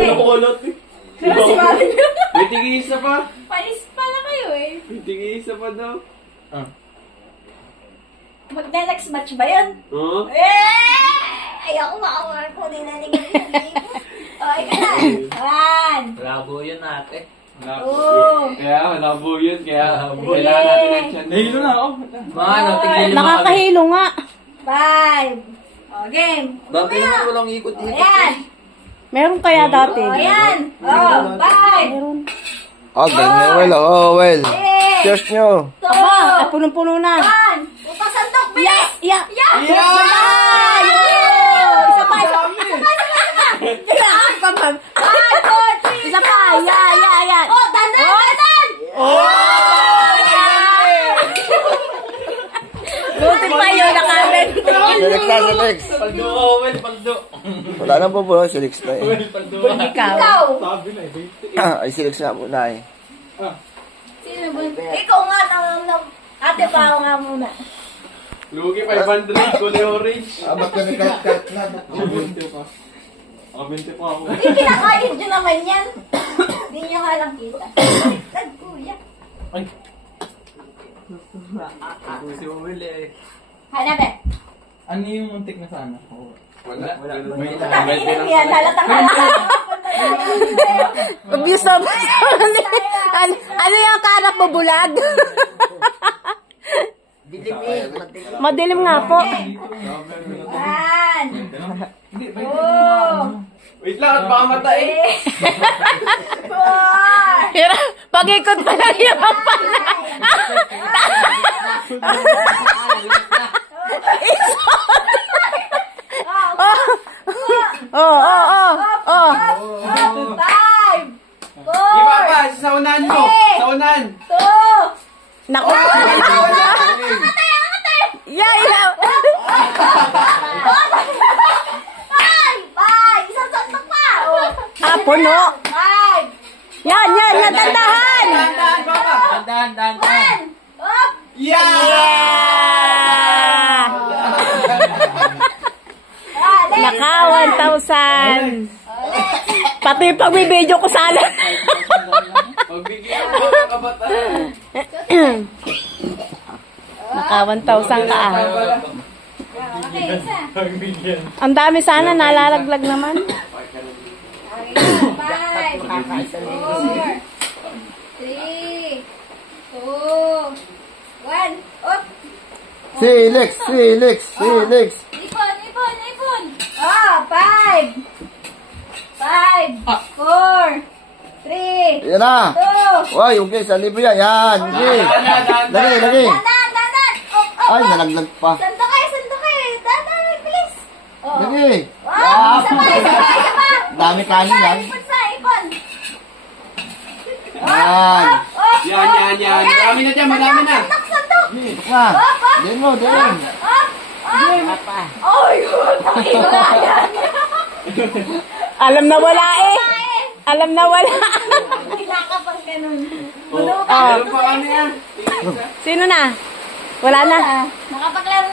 Nakulot eh. May tigisa pa. Panis pala kayo eh. May tigisa pa daw. Magna-next match ba yun? Oo. Ayoko makawala ko din na nagiging. Okay ka na. One. Labo yun ate. Kaya labo yun. Kaya kailangan natin ng tiyan. Nahilo na ako. Mga tigil yung Nakakahilo nga. 5. O, game. Dati naman walang ikot-ikot. Ayan. Meron kaya dati? O, ayan. O, 5. Meron. Oh, ganyan, well. Oh, well. Cheers nyo. 2. Aba, punong-puno na. 1. Upasandok, bilis. Yeah. Yeah. Isa pa, isa pa. Kailangan pa, ma'am. 1, 2, 3. Isa pa. Yan. Oh, dandan. Buti pa yun, nakamen. Select na, select. Paldo, well, paldo. Wala nang po po, select na eh. Well, paldo. Ikaw. Ikaw. Sabi na eh. Ay, select na muna eh. Sino ba? Ikaw nga nang ate pa ako nga muna. Lugi 500. Kulay orange. Ba't ka nagkat-kat na? Kabente pa. Kabente pa ako. Hindi kinakain nyo naman yan. Hindi nyo nga lang kita. Baliktad, kuya. Ay. Si Will eh. Hanap eh. Ano yung muntik na sana? Wala. Takinig yan. Halatang halata. Abuse na ba? Ano yung karap mo, bulag? Madilim nga po. 1. Wait lang at baka matay. 4. Pag-ikot pa lang yung pala. Oh. 5. 4. Di ba ba? Saunan mo. Saunan. 2. Naku. Yeah. 5. Isang santok pa. Puno. 5. Yan. Tandahan. Dahan baka. Dahan. 1. Up. Yeah! Naka 1,000. Pati yung pagbibideo ko sana. Pagbigyan mo ng kabataan. Naka 1,000 ka. Okay, isa. Ang dami sana, nalalaglag naman. 5. 4. 3. 2. 1. Up. Select. Ipon. 5. 4. 3. Yan na. 2. Uy, okay, 1,000 yan. Yan, okay. Lagi. Dandan. Ay, nalaglag pa. Santo kayo. Dandan, bilis. Lagi. Isa pa. Dami kanin yan. Ipon. Yan. Yan. Marami na dyan, marami na. Santok. Na. Din mo. Ay, nakikita. Alam na wala eh. Kinakapang ganun. Meron pa kami yan. Sino na? Wala na. Nakapaglaro